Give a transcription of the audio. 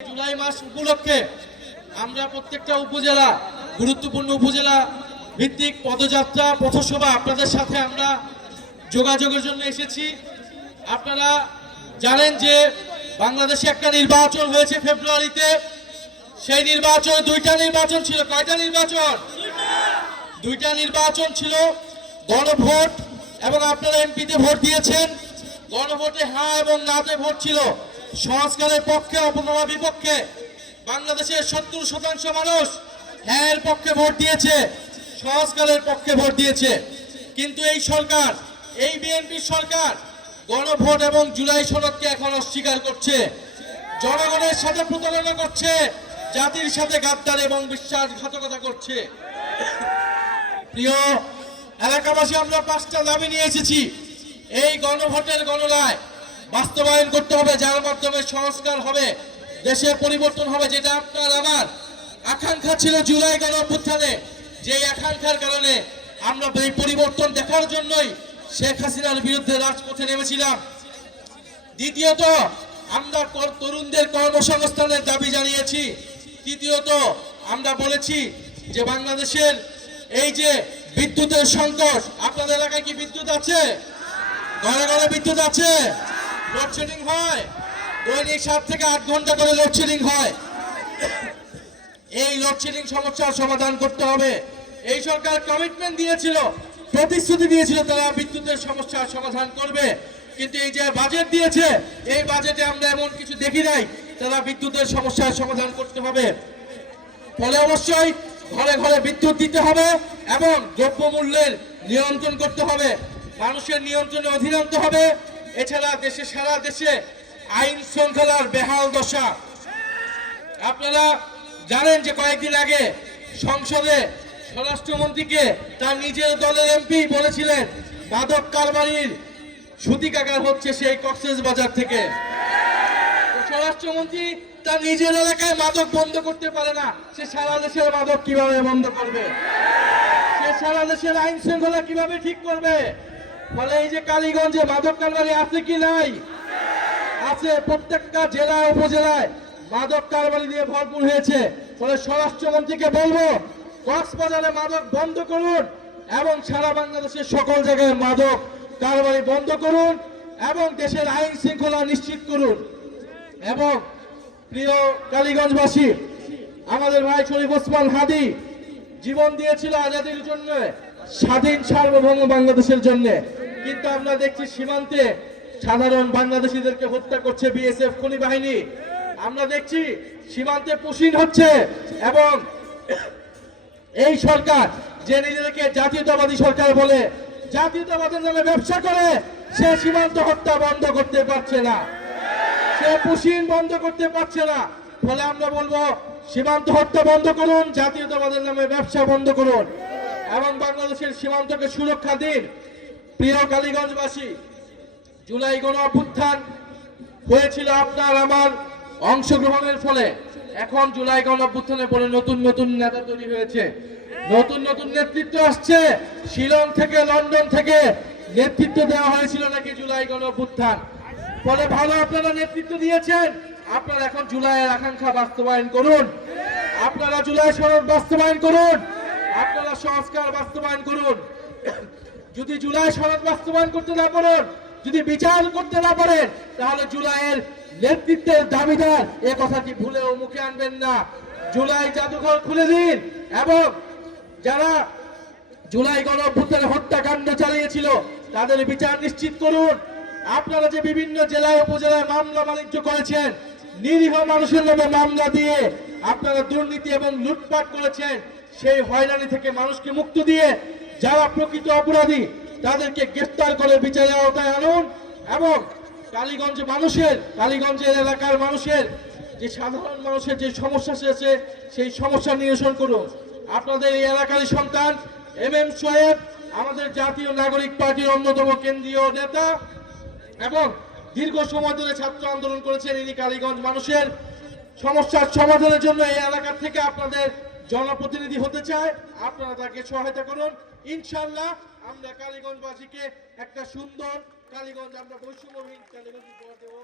জুলাই মাস উপলক্ষে আমরা প্রত্যেকটা উপজেলা গুরুত্বপূর্ণ উপজেলা ভিত্তিক পদযাত্রা পথসভা আপনাদের সাথে আমরা যোগাযোগের জন্য এসেছি। আপনারা জানেন যে বাংলাদেশে একটা নির্বাচন হয়েছে ফেব্রুয়ারিতে। সেই নির্বাচন দুইটা নির্বাচন ছিল। কয়টা নির্বাচন? দুইটা নির্বাচন ছিল, গণভোট এবং আপনারা এমপিতে ভোট দিয়েছেন। গণভোটে হ্যাঁ এবং নাতে ভোট ছিল। সংস্কারের পক্ষে অথবা বিপক্ষে বাংলাদেশের 70% মানুষ হ্যাঁ এর পক্ষে ভোট দিয়েছে, সংস্কারের পক্ষে ভোট দিয়েছে। কিন্তু এই সরকার, এই বিএনপি সরকার গণভোট এবং জুলাই সনদকে এখন অস্বীকার করছে, জনগণের সাথে প্রতারণা করছে, জাতির সাথে গাদ্দার এবং বিশ্বাসঘাতকতা করছে। প্রিয় এলাকাবাসী, আমরা 5টা দাবি নিয়ে এসেছি। এই গণভোটের গণরায় বাস্তবায়ন করতে হবে, যার মাধ্যমে সংস্কার হবে, দেশের পরিবর্তন হবে, যেটা আপনার আমার আকাঙ্ক্ষা ছিল জুলাই গণঅভ্যুত্থানে। যে আকাঙ্ক্ষার কারণে আমরা এই পরিবর্তন দেখার জন্যই শেখ হাসিনার বিরুদ্ধে রাজপথে নেমেছিলাম। দ্বিতীয়ত, আমরা তরুণদের কর্মসংস্থানের দাবি জানিয়েছি। তৃতীয়ত, আমরা বলেছি যে বাংলাদেশের এই যে বিদ্যুতের সংকট, আপনাদের এলাকায় কি বিদ্যুৎ আছে? ঘরে ঘরে বিদ্যুৎ আছে? লোডশেডিং হয়, দৈনিক 7 থেকে 8 ঘন্টা করে লোডশেডিং হয়। এই লোডশেডিং সমস্যার সমাধান করতে হবে। এই সরকার কমিটমেন্ট দিয়েছিল, প্রতিশ্রুতি দিয়েছিল তারা বিদ্যুতের সমস্যার সমাধান করবে, কিন্তু এই যে বাজেট দিয়েছে, এই বাজেটে আমরা এমন কিছু দেখি নাই তারা বিদ্যুতের সমস্যার সমাধান করতে হবে। ফলে অবশ্যই ঘরে ঘরে বিদ্যুৎ দিতে হবে এবং দ্রব্যমূল্যের নিয়ন্ত্রণ করতে হবে, মানুষের নিয়ন্ত্রণে অধীন আনতে হবে। এছাড়া দেশে, সারা দেশে আইন শৃঙ্খলার বেহাল দশা। আপনারা জানেন যে কয়েকদিন আগে সংসদে স্বরাষ্ট্রমন্ত্রীকে তার নিজের দলের এমপি বলেছিলেন মাদক কারবারির সূতিকাগার হচ্ছে সেই কক্সবাজার থেকে। স্বরাষ্ট্রমন্ত্রী তার নিজের এলাকায় মাদক বন্ধ করতে পারে না, সে সারা দেশের মাদক কিভাবে বন্ধ করবে? সে সারা দেশের আইন শৃঙ্খলা কিভাবে ঠিক করবে? ফলে এই যে কালীগঞ্জে মাদক কারবারি আছে কি নাই? আছে। প্রত্যেকটা জেলা উপজেলায় মাদক কারবারি দিয়ে ভরপুর হয়েছে। ফলে স্বরাষ্ট্রমন্ত্রীকে বলবো কক্সবাজারে মাদক বন্ধ করুন এবং সারা বাংলাদেশের সকল জায়গায় মাদক কারবারি বন্ধ করুন এবং দেশের আইন শৃঙ্খলা নিশ্চিত করুন। এবং প্রিয় কালীগঞ্জবাসী, আমাদের ভাই শরীফ ওসমান হাদি জীবন দিয়েছিল আজাদির জন্য, স্বাধীন সার্বভৌম বাংলাদেশের জন্য। কিন্তু আমরা দেখছি সীমান্তে সাধারণ বাংলাদেশিদেরকে হত্যা করছে বিএসএফ খনি বাহিনী। আমরা দেখছি সীমান্তে পুশিং হচ্ছে এবং এই সরকার যে নিজেদেরকে জাতীয়তাবাদী সরকার বলে, জাতীয়তাবাদের নামে ব্যবসা করে, সে সীমান্ত হত্যা বন্ধ করতে পারছে না, সে পুশিং বন্ধ করতে পারছে না। ফলে আমরা বলবো সীমান্ত হত্যা বন্ধ করুন, জাতীয়তাবাদের নামে ব্যবসা বন্ধ করুন এবং বাংলাদেশের সীমান্তকে সুরক্ষা দিন। প্রিয় কালীগঞ্জবাসী, জুলাই গণ অভ্যুত্থান হয়েছিল আপনার আমার অংশগ্রহণের ফলে। এখন জুলাই গণ অভ্যুত্থানের পরে নতুন নতুন নেতা তৈরি হয়েছে, নতুন নতুন নেতৃত্ব আসছে। শিলং থেকে, লন্ডন থেকে নেতৃত্ব দেওয়া হয়েছিল নাকি জুলাই গণ অভ্যুত্থান। ফলে ভালো আপনারা নেতৃত্ব দিয়েছেন, আপনারা এখন জুলাইয়ের আকাঙ্ক্ষা বাস্তবায়ন করুন, আপনারা জুলাই সনদ বাস্তবায়ন করুন, আপনারা সংস্কার বাস্তবায়ন করুন। যদি জুলাই সনদ বাস্তবায়ন করতে না পারেন, যদি বিচার করতে না পারেন, তাহলে জুলাইয়ের নেতৃত্বের দাবিদার এ কথাটি ভুলেও মুখে আনবেন না। জুলাই জাদুঘর খুলে দিন এবং যারা জুলাই গণ অভ্যুত্থানে হত্যাকাণ্ড চালিয়েছিল তাদের বিচার নিশ্চিত করুন। আপনারা যে বিভিন্ন জেলায় উপজেলায় মামলা বাণিজ্য করেছেন, নিরীহ মানুষের নামে মামলা দিয়ে আপনারা দুর্নীতি এবং লুটপাট করেছেন, সেই হয়রানি থেকে মানুষকে মুক্ত দিয়ে যারা প্রকৃত অপরাধী তাদেরকে গ্রেফতার করে বিচারের আওতায় আনুন এবং কালীগঞ্জের এলাকার মানুষের যে সাধারণ মানুষের যে সমস্যা আছে সেই সমস্যা নিরসন করুন। আপনাদের এই এলাকারই সন্তান এম সোহেব আমাদের জাতীয় নাগরিক পার্টির অন্যতম কেন্দ্রীয় নেতা এবং দীর্ঘ সময় ধরে ছাত্র আন্দোলন করেছেন। ইনি কালীগঞ্জ মানুষের সমস্যার সমাধানের জন্য এই এলাকা থেকে আপনাদের জনপ্রতিনিধি হতে চায়, আপনারা তাকে সহায়তা করুন। ইনশাআল্লাহ আমরা কালীগঞ্জবাসীকে একটা সুন্দর কালীগঞ্জ, আমরা বৈষম্যহীন কালীগঞ্জ উপহার দেব।